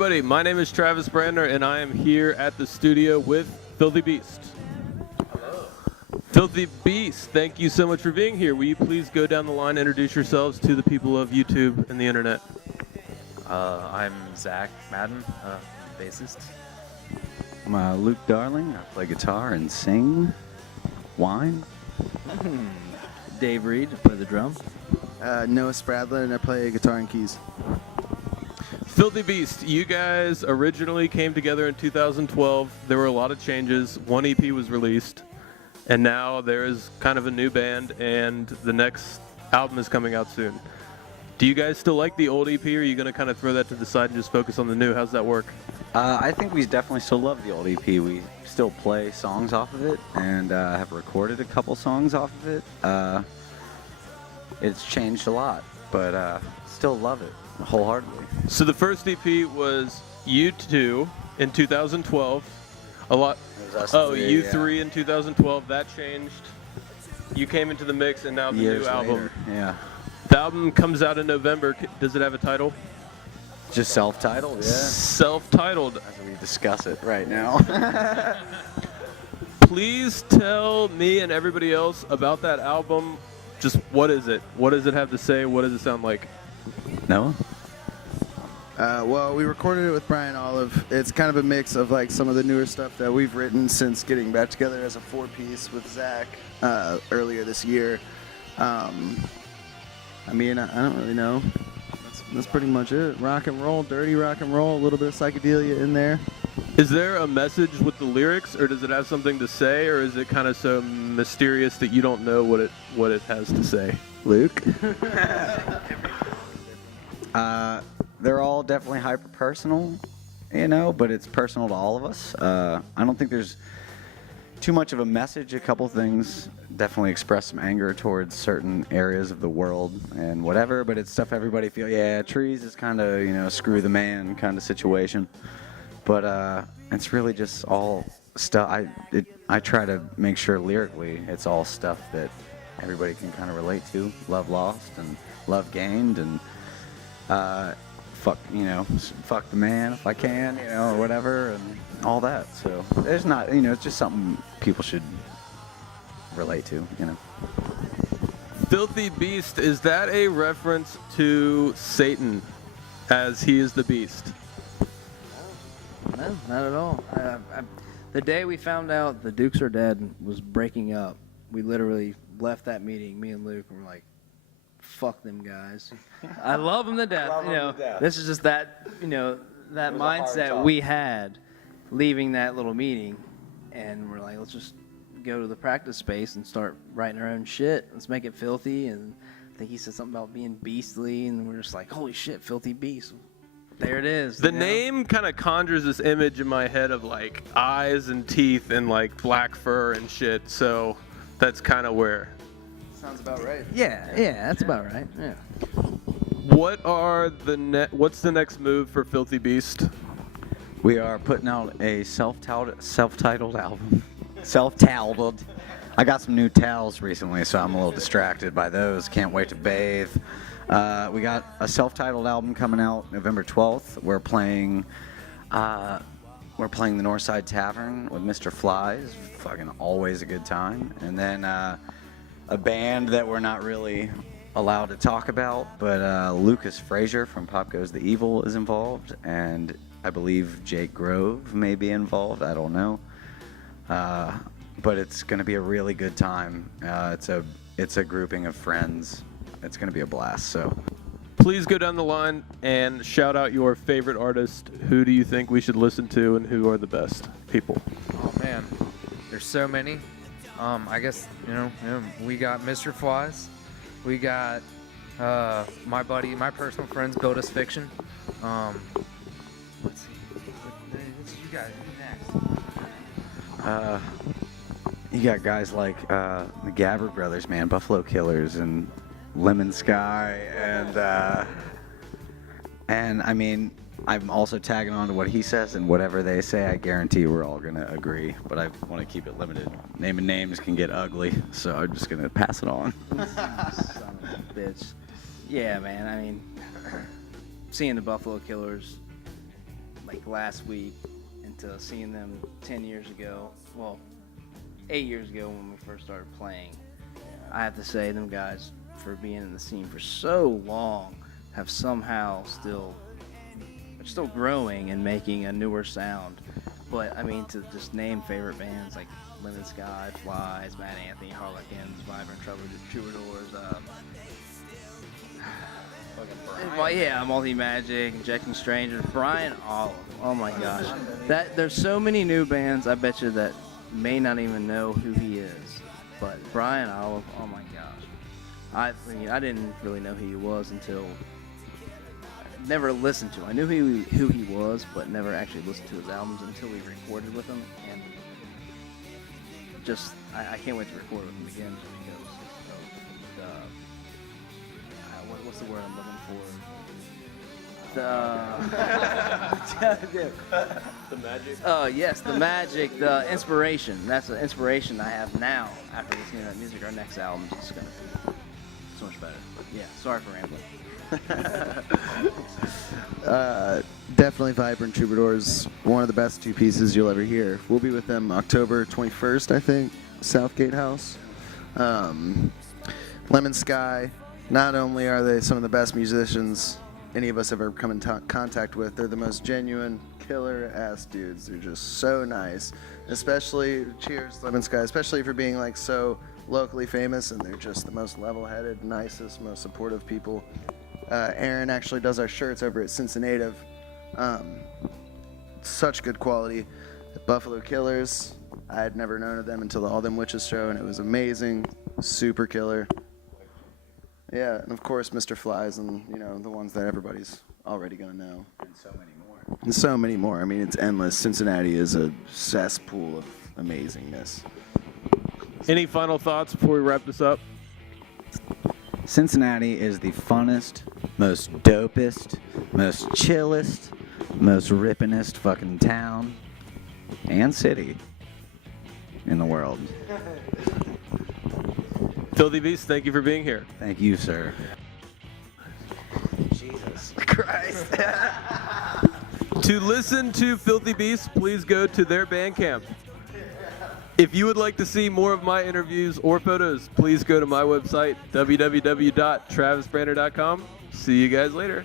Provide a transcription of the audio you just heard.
everybody, my name is Travis Brandner, and I am here at the studio with Filthy Beast. Hello. Filthy Beast, thank you so much for being here. Will you please go down the line and introduce yourselves to the people of YouTube and the internet? I'm Zach Madden, bassist. I'm Luke Darling. I play guitar and sing. Wine. Dave Reed, play the drums. Noah Spradlin, and I play guitar and keys. Filthy Beast, you guys originally came together in 2012. There were a lot of changes. One EP was released, and now there is kind of a new band, and the next album is coming out soon. Do you guys still like the old EP, or are you going to kind of throw that to the side and just focus on the new? How's that work? I think we definitely still love the old EP. We still play songs off of it and have recorded a couple songs off of it. It's changed a lot, but still love it wholeheartedly. So the first EP was you two in 2012. A lot. You three in 2012. That changed. You came into the mix, and now the Years new album. later, yeah. The album comes out in November. Does it have a title? Just self-titled, yeah. Self-titled. As we discuss it right now. Please tell me and everybody else about that album. Just what is it? What does it have to say? What does it sound like? Noah? Well, we recorded it with Brian Olive. It's kind of a mix of like some of the newer stuff that we've written since getting back together as a four-piece with Zach earlier this year. I don't really know. That's pretty much it. Rock and roll, dirty rock and roll, a little bit of psychedelia in there. Is there a message with the lyrics, or does it have something to say, or is it kind of so mysterious that you don't know what it has to say? Luke? They're all definitely hyper-personal, but it's personal to all of us. I don't think there's too much of a message. A couple things definitely express some anger towards certain areas of the world and whatever, but it's stuff everybody feel, yeah, Trees is kind of, screw the man kind of situation. But it's really just all stuff. I try to make sure lyrically it's all stuff that everybody can kind of relate to. Love lost and love gained, and fuck the man if I can, or whatever, and all that. So there's not, it's just something people should relate to, Filthy Beast, is that a reference to Satan, as he is the beast? No, not at all. The day we found out the Dukes Are Dead was breaking up, we literally left that meeting, me and Luke, and we're like, fuck them guys. I love them to death. This is just that, that mindset we had leaving that little meeting, and we're like, let's just go to the practice space and start writing our own shit. Let's make it filthy. And I think he said something about being beastly, and we're just like, holy shit, Filthy Beast. There it is. The name kind of conjures this image in my head of like eyes and teeth and like black fur and shit. So that's kind of where. Sounds about right. Yeah, that's about right. Yeah. What's the next move for Filthy Beast? We are putting out a self-titled album. Self-titled. I got some new towels recently, so I'm a little distracted by those. Can't wait to bathe. We got a self-titled album coming out November 12th. We're playing the Northside Tavern with Mr. Flies. Fucking always a good time. And then a band that we're not really allowed to talk about, but Lucas Frazier from Pop Goes the Evil is involved, and I believe Jake Grove may be involved. I don't know. But it's going to be a really good time. It's a grouping of friends. It's going to be a blast. So please go down the line and shout out your favorite artist. Who do you think we should listen to, and who are the best people? Oh man, there's so many. I guess we got Mr. Flies. We got my personal friends, Build Us Fiction. Let's see. You guys next. You got guys like the Gabbard Brothers, man, Buffalo Killers, and Lemon Sky, and I mean, I'm also tagging on to what he says, and whatever they say, I guarantee we're all gonna agree. But I want to keep it limited. Naming names can get ugly, so I'm just gonna pass it on. Son of a bitch. Yeah, man. I mean, seeing the Buffalo Killers like last week into seeing them 10 years ago. Well, 8 years ago when we first started playing. I have to say, them guys, for being in the scene for so long, have somehow still growing and making a newer sound. But I mean, to just name favorite bands like Lemon Sky, Flies, Mad Anthony, Harlequins, Vibrant Troubadours, well, yeah, Multi Magic, Injecting Strangers, Brian Olive. Oh my gosh, there's so many new bands. I bet you that may not even know who he is, but Brian Olive. Oh my gosh, I mean, I didn't really know who he was until never listened to him. I knew who he was, but never actually listened to his albums until we recorded with him, and just I can't wait to record with him again because of what's the word I'm looking for? The magic. Oh yes, the magic, the inspiration. That's the inspiration I have now after listening to that music. Our next album is just gonna be so much better. Yeah, sorry for rambling. Definitely Vibrant Troubadours, one of the best two pieces you'll ever hear. We'll be with them October 21st, I think, Southgate House. Lemon Sky, not only are they some of the best musicians any of us have ever come in contact with, they're the most genuine, killer-ass dudes. They're just so nice. Especially, cheers, Lemon Sky, especially for being like so locally famous, and they're just the most level-headed, nicest, most supportive people. Aaron actually does our shirts over at CincyMusic.com. Such good quality. Buffalo Killers, I had never known of them until the All Them Witches show, and it was amazing. Super killer. Yeah, and of course Mr. Flies, and you know, the ones that everybody's already gonna know. And so many more. And so many more. I mean, it's endless. Cincinnati is a cesspool of amazingness. Any final thoughts before we wrap this up? Cincinnati is the funnest, most dopest, most chillest, most rippinest fucking town and city in the world. Filthy Beast, thank you for being here. Thank you, sir. Jesus Christ. To listen to Filthy Beast, please go to their Bandcamp. If you would like to see more of my interviews or photos, please go to my website, www.travisbrandner.com. See you guys later.